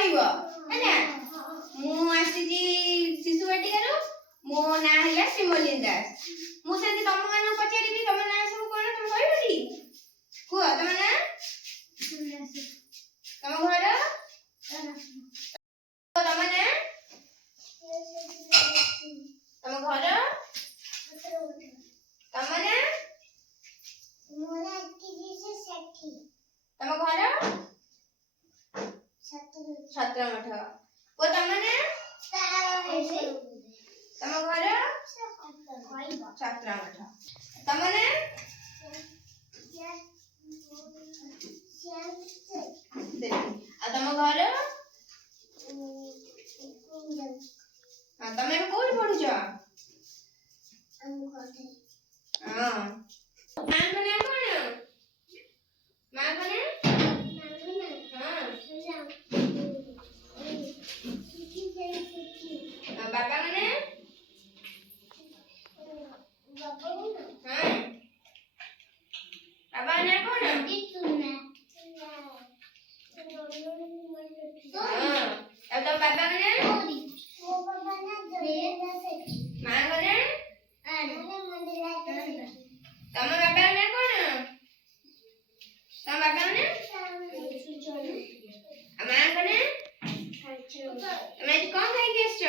କହିବ ହେଲା। ମୁଁ ଆସିଛି ଶିଶୁ ବାଟିକାରୁ, ମୋ ନାଁ ହେଲା ଶ୍ରୀମଲିନ ଦାସ। ମୁଁ ସେମିତି ତମ ମାନଙ୍କୁ ପଚାରିବି ତମ ନାଁ ସବୁ କଣ, ତମେ କହିବ ଟି? କୁହ ତମ ନାଁ, ତମ ଘର, ତମ ନାଁ, ତମ ଘର, ତମ ନାଁ, ତମ ଘର ଛତ୍ରମଠ। ଓ ତମ ନାଁ, ତମ ଘର ଛତ୍ରମଠ। ତମ ନାଁ, ଆଉ ତମ ଘର, ତମେ ଏବେ କୋଉଠି ପଢୁଛ? ହଁ। ମାଙ୍କ ନାଁ କଣ? ମାଙ୍କ ନାଁ? ହଁ। ବାବାଙ୍କ ନାଁ? ହଁ। ବାବାଙ୍କ ନାଁ କଣ? ହଁ। ଆଉ ତମ ବାବାଙ୍କ ନାଁ? ମାଙ୍କ ନାଁ? ତମ ବାବାଙ୍କ ନାଁ କଣ? ତମ ବାବାଙ୍କ ନାଁ? ଆଉ ମାଙ୍କ ନାଁ? ତମେ ଆଜି କଣ ଖାଇକି ଆସିଛ?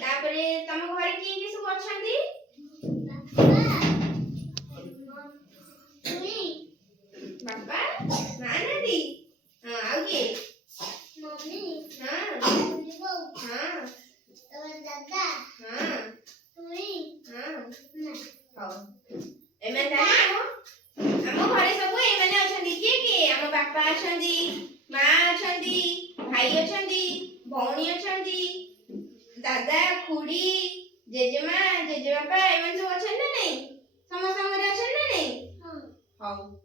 ତାପରେ ତମ ଘରେ କିଏ କିଏ ସବୁ ଅଛନ୍ତି? ବାପା ମା ନାହାନ୍ତି? ହଁ। ଆଉ କିଏ? ହଁ। ହଁ। ହଉ। ଏମାନେ ତାହେଲେ ଆମ ଘରେ ସବୁ ଏମାନେ ଅଛନ୍ତି। କିଏ କିଏ? ଆମ ବାପା ଅଛନ୍ତି, ମା ଅଛନ୍ତି, ଭାଇ ଅଛନ୍ତି, ଭଉଣୀ ଅଛନ୍ତି, ଦାଦା, ଖୁଡି, ଜେଜେମା, ଜେଜେବାପା ଏମାନେ ସବୁ ଅଛନ୍ତି ନା ନାଇଁ? ସମସ୍ତଙ୍କ ଘରେ ଅଛନ୍ତି ନା ନାଇଁ? ହଉ।